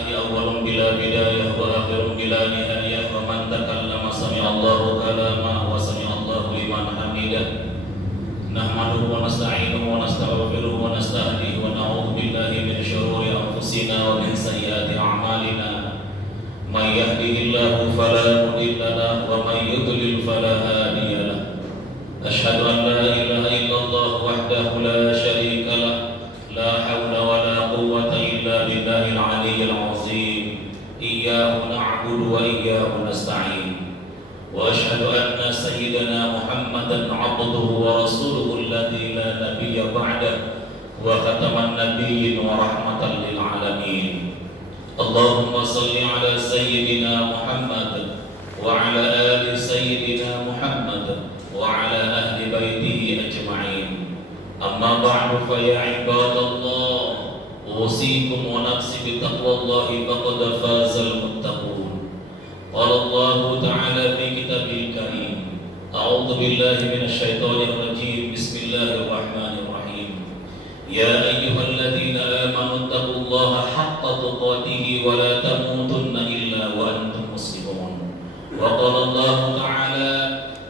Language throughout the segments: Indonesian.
لله أول بلا بداية وآخر بلا نهاية ومن تكلم سمع الله كلامه وسمع الله لمن حمده نحمده ونستعينه ونستغفره ونستهديه ونعوذ بالله من شرور أنفسنا ومن سيئات أعمالنا من يهده الله فلا مضل له ومن يضلل فلا هادي له أشهد أن لا إله إلا الله وحده لا شريك له لا حول ولا قوة إلا بالله العلي العظيم إياه نعبد وإياه نستعين وأشهد أن سيدنا محمدا عبده ورسوله الذي لا نبي بعده وختم النبيين ورحمة للعالمين اللهم صل على سيدنا محمد وعلى آل سيدنا محمد وعلى أهل بيته أجمعين أما بعد فيا عباد الله أوصيكم ونفسي بتقوى الله فقد فاز المتقون قال الله تعالى في كتابه الكريم أعوذ بالله من الشيطان الرجيم بسم الله الرحمن الرحيم يا أيها الذين آمنوا اتقوا الله حق تقاته ولا تموتن إلا وأنتم مسلمون وقال الله تعالى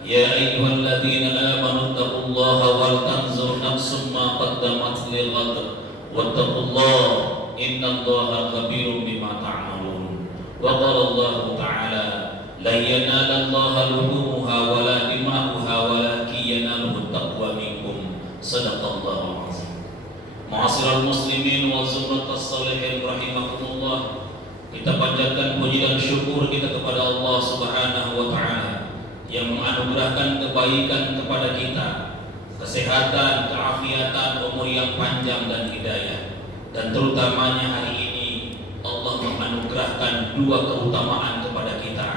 يا أيها الذين آمنوا اتقوا الله ولتنظر نفس ما قدمت لغد واتقوا الله إن الله خبير بما تعملون وقال الله تعالى لن ينال الله لحومها ولا دماؤها ولكن يناله التقوى منكم صدق الله العظيم Ma'asyiral muslimin wa zumratas salihin rahimakumullah. Kita panjatkan puji dan syukur kita kepada Allah Subhanahu wa taala yang menganugerahkan kebaikan kepada kita, kesehatan, keafiatan, umur yang panjang dan hidayah. Dan terutamanya hari ini Allah menganugerahkan dua keutamaan kepada kita,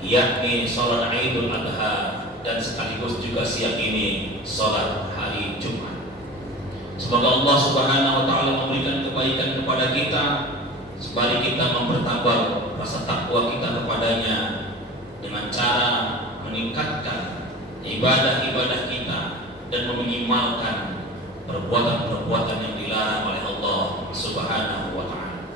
yakni salat Idul Adha dan sekaligus juga siang ini salat hari Jumat. Semoga Allah Subhanahu wa taala memberikan kebaikan kepada kita, sembari kita mempertabak rasa takwa kita kepadanya dengan cara meningkatkan ibadah-ibadah kita dan meminimalkan perbuatan-perbuatan yang dilarang oleh Allah Subhanahu wa taala.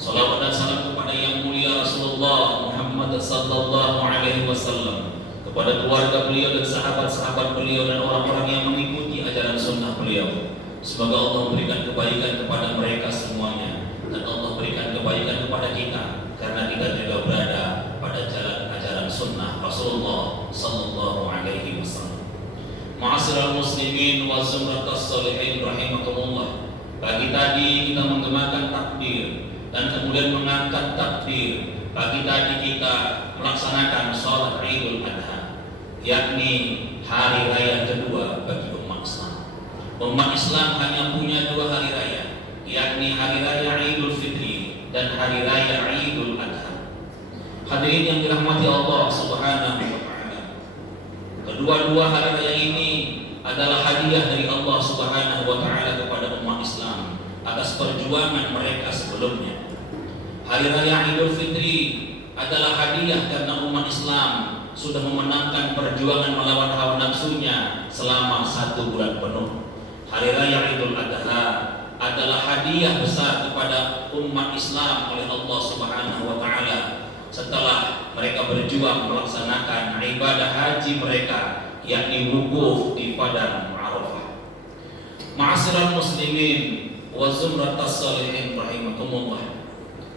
Salawat dan salam kepada yang mulia Rasulullah Muhammad sallallahu alaihi wasallam, kepada keluarga beliau dan sahabat-sahabat beliau dan orang-orang yang mengikuti ajaran sunnah beliau. Semoga Allah memberikan kebaikan kepada mereka semuanya dan Allah berikan kebaikan kepada kita karena kita juga berada pada jalan ajaran sunnah Rasulullah sallallahu alaihi wasallam. Ma'asyiral muslimin wa zumratas salihin rahimakumullah. Pagi tadi kita menggemakan takbir dan kemudian mengangkat takbir. Pagi tadi kita melaksanakan salat Idul Adha, yakni hari raya kedua bagi umat Islam. Umat Islam hanya punya dua hari raya, yakni hari raya Idul Fitri dan hari raya Idul Adha. Hadirin yang dirahmati Allah Subhanahu wa taala, kedua-dua hari raya ini adalah hadiah dari Allah Subhanahu wa taala kepada umat Islam atas perjuangan mereka sebelumnya. Hari raya Idul Fitri adalah hadiah karena umat Islam sudah memenangkan perjuangan melawan hawa nafsunya selama 1 bulan penuh. Hari raya Idul Adha adalah hadiah besar kepada umat Islam oleh Allah Subhanahu wa taala setelah mereka berjuang melaksanakan ibadah haji mereka, yakni wukuf di padang Arafah. Ma'asyiral muslimin wa zumratas salihin rahimakumullah.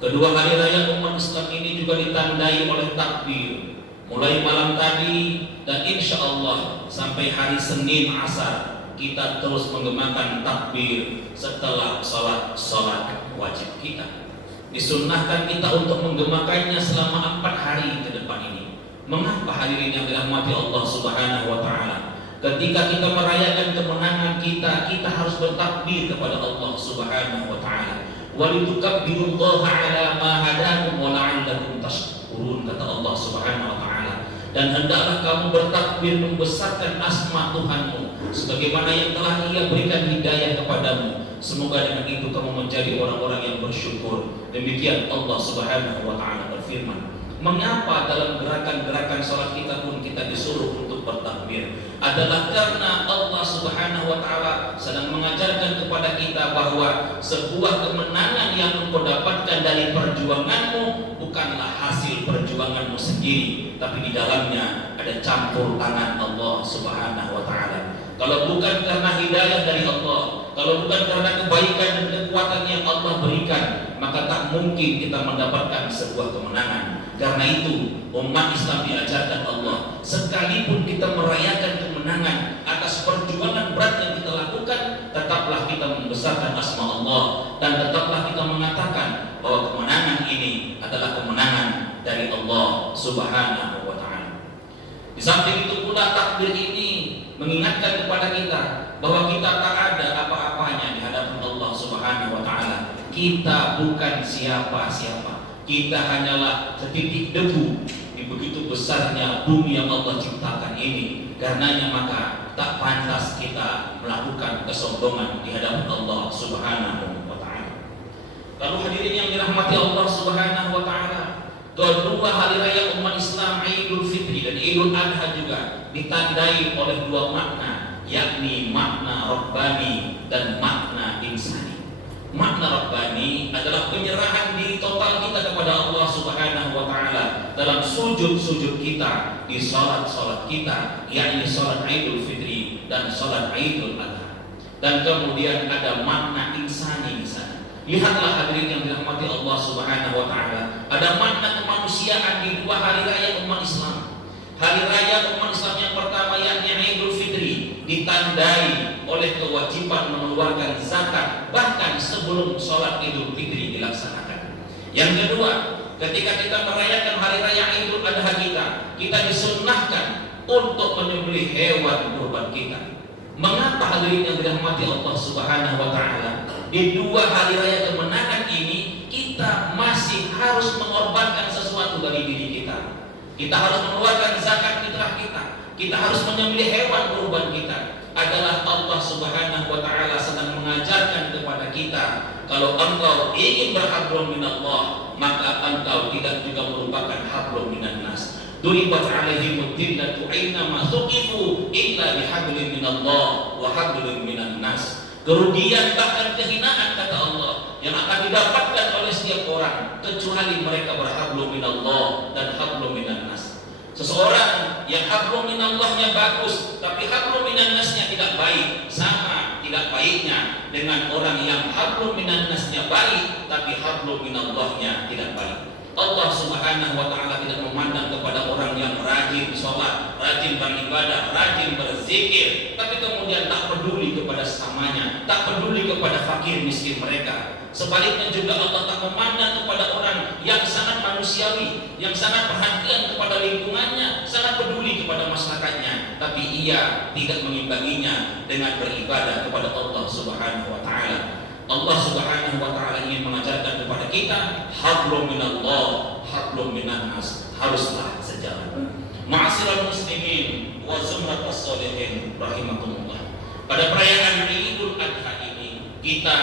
Kedua hari raya umat Islam ini juga ditandai oleh takbir mulai malam tadi dan insya Allah sampai hari Senin asar kita terus menggemakan takbir setelah sholat wajib kita. Disunnahkan kita untuk menggemakannya selama 4 hari ke depan ini. Mengapa hadirin yang dirahmati Allah Subhanahu wa taala? Ketika kita merayakan kemenangan kita, kita harus bertakbir kepada Allah Subhanahu wa taala. Walitukabbirullaha ala ma hadakum wa la'allakum tashkurun, kata Allah Subhanahu wa taala. Dan hendaklah kamu bertakbir membesarkan asma Tuhanmu sebagaimana yang telah Ia berikan hidayah kepadamu. Semoga dengan itu kamu menjadi orang-orang yang bersyukur. Demikian Allah Subhanahu wa taala berfirman, Mengapa dalam gerakan-gerakan sholat kita pun kita disuruh untuk bertakbir? Adalah karena Allah Subhanahu wa Ta'ala sedang mengajarkan kepada kita bahwa sebuah kemenangan yang engkau dapatkan dari perjuanganmu bukanlah hasil perjuanganmu sendiri, tapi di dalamnya ada campur tangan Allah Subhanahu wa Ta'ala. Kalau bukan karena hidayah dari Allah, kalau bukan karena kebaikan dan kekuatan yang Allah berikan, maka tak mungkin kita mendapatkan sebuah kemenangan. Karena itu umat Islam diajarkan Allah, sekalipun kita merayakan kemenangan atas perjuangan berat yang kita lakukan, tetaplah kita membesarkan asma Allah dan tetaplah kita mengatakan bahwa kemenangan ini adalah kemenangan dari Allah Subhanahu wa Ta'ala. Di samping itu pula takbir ini mengingatkan kepada kita bahwa kita tak ada apa-apanya di hadapan Allah Subhanahu wa Ta'ala. Kita bukan siapa-siapa. Kita hanyalah setitik debu di begitu besarnya bumi yang Allah ciptakan ini. Karenanya maka tak pantas kita melakukan kesombongan di hadapan Allah Subhanahu wa Ta'ala. Kalau hadirin yang dirahmati Allah Subhanahu wa Ta'ala, kedua hari raya umat Islam Idul Fitri dan Idul Adha juga ditandai oleh dua makna, yakni makna Rabbani dan makna insani. Makna Rabbani adalah penyerahan diri total kita kepada Allah Subhanahu wa Ta'ala dalam sujud-sujud kita di salat-salat kita, yakni salat Idul Fitri dan salat Idul Adha. Dan kemudian ada makna insani di sana. Lihatlah hadirin yang dirahmati Allah Subhanahu wa Ta'ala, ada makna kemanusiaan di dua hari raya umat Islam. Hari raya umat Islam yang pertama yakni Idul Fitri ditandai oleh kewajiban mengeluarkan zakat bahkan sebelum sholat Idul Fitri dilaksanakan. Yang kedua, ketika kita merayakan hari raya Idul Adha kita disunnahkan untuk menyembelih hewan kurban kita. Mengapa hadirin yang dirahmati Allah Subhanahu wa Ta'ala, di dua hari raya kemenangan ini kita masih harus mengorbankan sesuatu dari diri kita? Kita harus mengeluarkan zakat fitrah kita. Kita harus menyembelih hewan kurban kita. Adalah Allah Subhanahu wa Ta'ala sedang mengajarkan kepada kita, kalau engkau ingin berhablum minallah, maka engkau tidak juga merupakan hablum minan nas. Duribat alaihimud dillatu aynama thuqifu illa bihablin minallah wa hablin minan nas. Kerugian bahkan kehinaan kata Allah yang akan didapatkan oleh setiap orang kecuali mereka berhablum minallah dan hablum minan nas. Seseorang yang hablum minallahnya bagus tapi hablum minan nasnya tidak baik, sama tidak baiknya dengan orang yang hablum minan nasnya baik tapi hablum minallahnya tidak baik. Allah Subhanahu wa Ta'ala tidak memandang kepada orang yang rajin sholat, rajin beribadah, rajin berzikir, tapi kemudian tak peduli kepada sesamanya, tak peduli kepada fakir miskin mereka. Sebaliknya juga Allah tak memandang kepada orang yang sangat manusiawi, yang sangat perhatian kepada lingkungannya, sangat peduli kepada masyarakatnya, tapi ia tidak mengimbanginya dengan beribadah kepada Allah Subhanahu wa Ta'ala. Allah Subhanahu wa Ta'ala ingin mengajarkan kepada kita hablum minallah, hablum minan nas, haruslah sejalan. Ma'asyiral muslimin wa zumratus sholihin rahimakumullah. Pada perayaan Idul Adha ini kita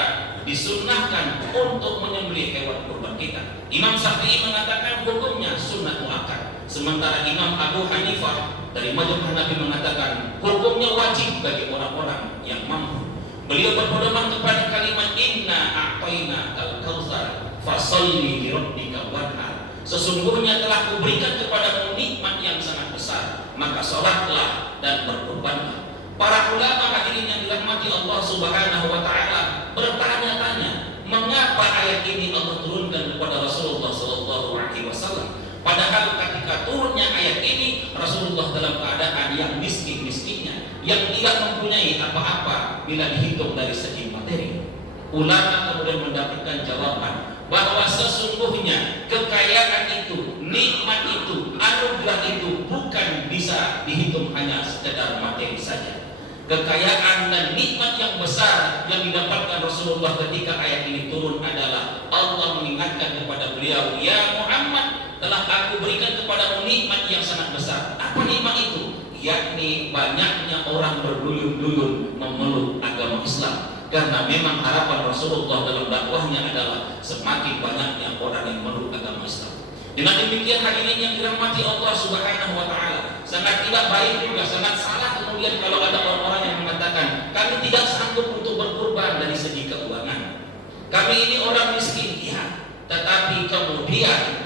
disunnahkan untuk menyembelih hewan kurban kita. Imam Syafi'i mengatakan hukumnya sunnah muakkad, sementara Imam Abu Hanifah dari mazhab Hanafi mengatakan hukumnya wajib bagi orang-orang yang mampu. Beliau berpedoman kepada kalimat inna a'tayna kal-kautsar fasalli li rabbika wanhar. Sesungguhnya telah kuberikan kepadamu nikmat yang sangat besar, maka salatlah dan berkurbanlah. Para ulama hadirin yang dirahmati Allah Subhanahu wa Ta'ala bertanya-tanya, mengapa ayat ini Allah turunkan kepada Rasulullah sallallahu alaihi wasallam? Padahal ketika turunnya ayat ini Rasulullah dalam keadaan yang miskin-miskinnya, yang tidak mempunyai apa-apa bila dihitung dari segi materi. Ulama kemudian mendapatkan jawaban bahwa sesungguhnya kekayaan itu, nikmat itu, anugerah itu bukan bisa dihitung hanya sekedar materi saja. Kekayaan dan nikmat yang besar yang didapatkan Rasulullah ketika ayat ini turun adalah Allah mengingatkan kepada beliau, ya Muhammad, telah aku berikan kepadamu nikmat yang sangat besar. Apa nikmat itu? Yakni banyaknya orang berduyun-duyun memeluk agama Islam. Karena memang harapan Rasulullah dalam dakwahnya adalah semakin banyaknya orang yang memeluk agama Islam. Dengan demikian hadirin yang dirahmati Allah Subhanahu wa taala, sangat tidak baik juga, sangat salah kemudian kalau ada orang-orang yang mengatakan kami tidak sanggup untuk berkurban dari segi keuangan. Kami ini orang miskin, ya, tetapi kemudian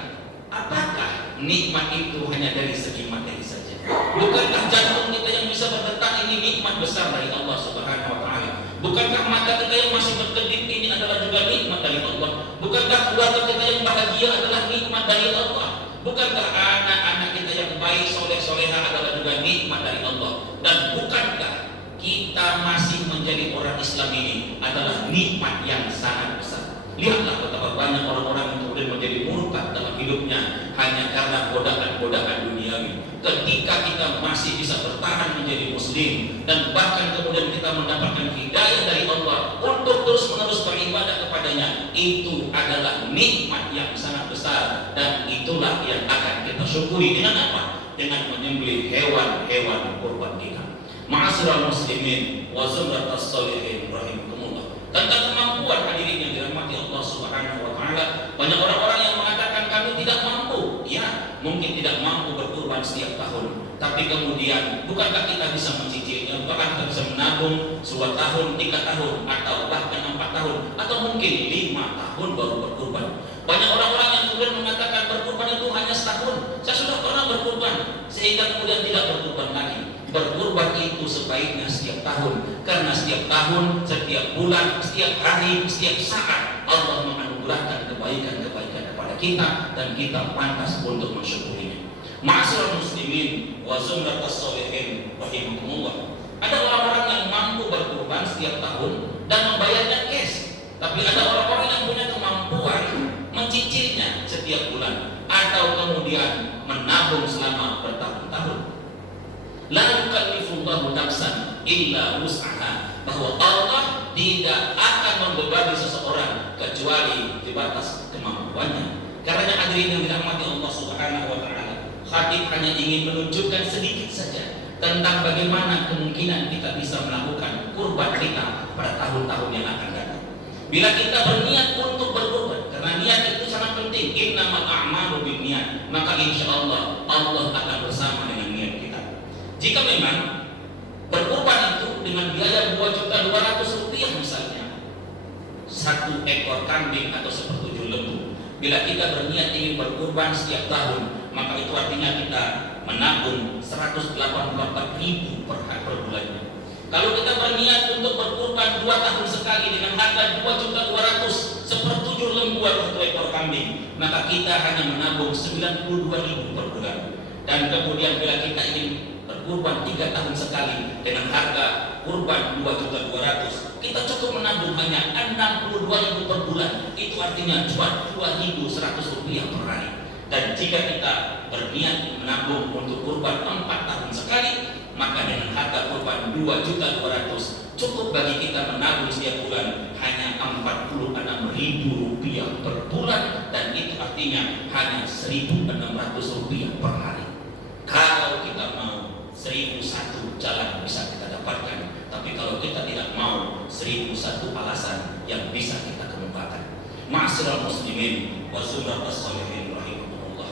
apakah nikmat itu hanya dari segi materi saja? Bukankah jantung kita yang bisa berdetak ini nikmat besar dari Allah Subhanahu wa taala? Bukankah mata kita yang masih berkedip ini adalah juga nikmat dari Allah? Bukankah keluarga kita yang bahagia adalah nikmat dari Allah? Bukankah anak-anak kita yang baik, soleh-soleha adalah juga nikmat dari Allah? Dan bukankah kita masih menjadi orang Islam ini adalah nikmat yang sangat besar? Lihatlah betapa banyak orang-orang yang kemudian menjadi murtad dalam hidupnya hanya karena godaan-godaan duniawi. Ketika kita masih bisa bertahan menjadi muslim dan bahkan kemudian kita mendapatkan hidayah dari Allah untuk terus-menerus beribadah kepadanya, itu adalah nikmat yang sangat besar, dan itulah yang akan kita syukuri. Dengan apa? Dengan menyembelih hewan-hewan kurban kita. Ma'asyiral muslimin wa zumratas sholihin rahimakumullah. Tentang kemampuan hadirin yang dirahmati Allah Subhanahu wa taala, banyak orang-orang yang mengatakan kami tidak mampu. Ya, mungkin tidak mampu berkurban setiap tahun, tapi kemudian bukankah kita bisa mencicilnya? Bukankah kita bisa menabung 2 tahun, 3 tahun, atau bahkan 4 tahun, atau mungkin 5 tahun baru berkurban? Banyak orang-orang yang kemudian mengatakan berkurban itu hanya setahun. Saya sudah pernah berkurban sehingga kemudian tidak berkurban lagi. Berkurban itu sebaiknya setiap tahun, karena setiap tahun, setiap bulan, setiap hari, setiap saat Allah menganugerahkan kebaikan-kebaikan kepada kita, dan kita pantas untuk mensyukurinya. Ma'asyiral muslimin wa zumratas sholihin rahimakumullah. Ada orang-orang yang mampu berkurban setiap tahun dan membayarnya cash, tapi ada orang-orang yang punya kemampuan mencicilnya setiap bulan atau kemudian menabung selama bertahun-tahun. La yukallifullahu nafsan illa wus'aha, bahwa Allah tidak akan membebani seseorang kecuali di batas kemampuannya. Karena hadirin yang dirahmati Allah Subhanahu wa taala, khatib hanya ingin menunjukkan sedikit saja tentang bagaimana kemungkinan kita bisa melakukan kurban kita pada tahun-tahun yang akan datang. Bila kita berniat untuk berkurban, karena niat itu sangat penting, innamal a'malu binniyat, maka insyaallah Allah akan bersama dengan niat kita. Jika memang berkurban itu dengan biaya Rp2.200.000 misalnya, 1 ekor kambing atau 1/7 lembu, bila kita berniat ingin berkurban setiap tahun, maka itu artinya kita menabung 184.000 per bulannya. Kalau kita berniat untuk berkurban 2 tahun sekali dengan harga Rp2.200.000, 1/7 lembu atau 1 ekor kambing, maka kita hanya menabung 92.000 per bulan. Dan kemudian bila kita ingin berkurban 3 tahun sekali dengan harga kurban Rp2.200.000, kita cukup menabung hanya Rp62.000 per bulan. Itu artinya cuma Rp2.100 per hari. Dan jika kita berniat menabung untuk kurban 4 tahun sekali, maka dengan harga kurban Rp2.200.000 cukup bagi kita menabung setiap bulan hanya Rp46.000 per bulan, dan itu artinya hanya Rp1.600 per hari. Kalau kita mau 1.001 jalan bisa kita dapatkan, tapi kalau kita tidak mau 1.001 alasan yang bisa kita kemukakan. Ma'asyiral muslimin wa zumratas sholihin rahimahumullah,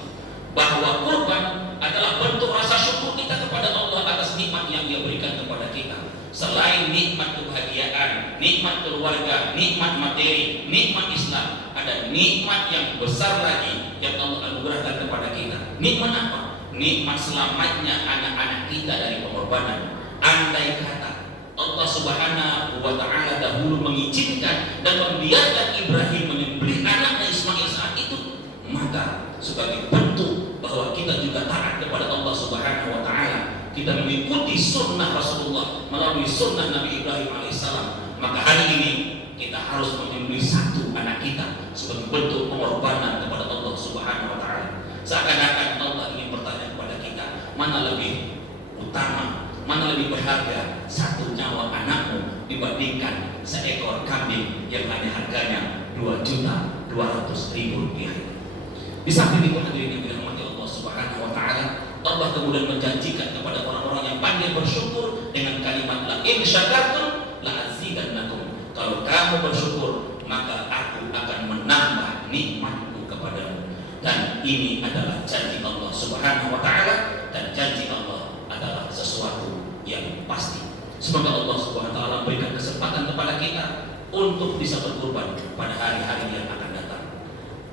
bahwa kurban adalah bentuk rasa syukur kita kepada Allah atas nikmat yang Dia berikan kepada kita. Selain nikmat kebahagiaan, nikmat keluarga, nikmat materi, nikmat Islam, ada nikmat yang besar lagi yang Allah anugerahkan kepada kita. Nikmat apa? Nikmat selamatnya anak-anak kita dari pengorbanan. Andai kata Allah Subhanahu wa taala dahulu mengizinkan dan membiarkan Ibrahim menyembelih anaknya Ismail saat itu, maka sebagai bentuk bahwa kita juga taat kepada Allah Subhanahu wa taala, kita mengikuti sunnah Rasulullah melalui sunnah Nabi Ibrahim alaihissalam, maka hari ini kita harus menyembelih 1 anak kita sebagai bentuk pengorbanan kepada Allah Subhanahu wa taala. Seakan-akan Allah ingin bertanya kepada kita, mana lebih utama, mana lebih berharga 1 nyawa anakmu dibandingkan seekor kambing yang hanya harganya Rp2.200.000. Di samping itu hadirin yang dirahmati Allah Subhanahu wa taala, Allah kemudian menjanjikan kepada orang-orang yang pandai bersyukur dengan kalimat la in syakartum la azidannakum. Kalau kamu bersyukur, maka aku akan menambah nikmatku kepadamu. Dan ini adalah janji Allah Subhanahu wa taala, dan janji Allah adalah sesuatu yang pasti. Semoga Allah Subhanahu wa taala memberikan kesempatan kepada kita untuk bisa berkurban pada hari-hari yang akan datang.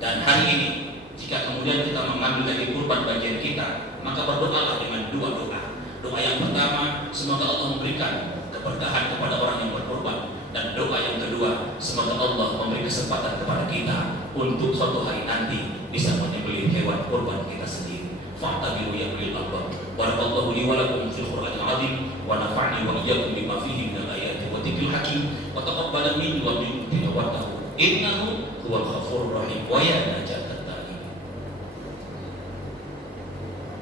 Dan hari ini jika kemudian kita mengambil dari kurban bagian kita, maka berdoalah dengan dua doa. Doa yang pertama, semoga Allah memberikan keberkahan kepada orang yang berkurban. Dan doa yang kedua, semoga Allah memberi kesempatan kepada kita untuk suatu hari nanti bisa menyembelih hewan kurban kita sendiri. Fa'tabiru ya ulil albab. Barakallahu li wa lakum fil Qur'anil azim wa nafa'ni wa iyyakum bima fihi minal ayati wa dzikril hakim wa taqabbal minni wa minkum tilawatahu innahu huwal ghafurur rahim wa ya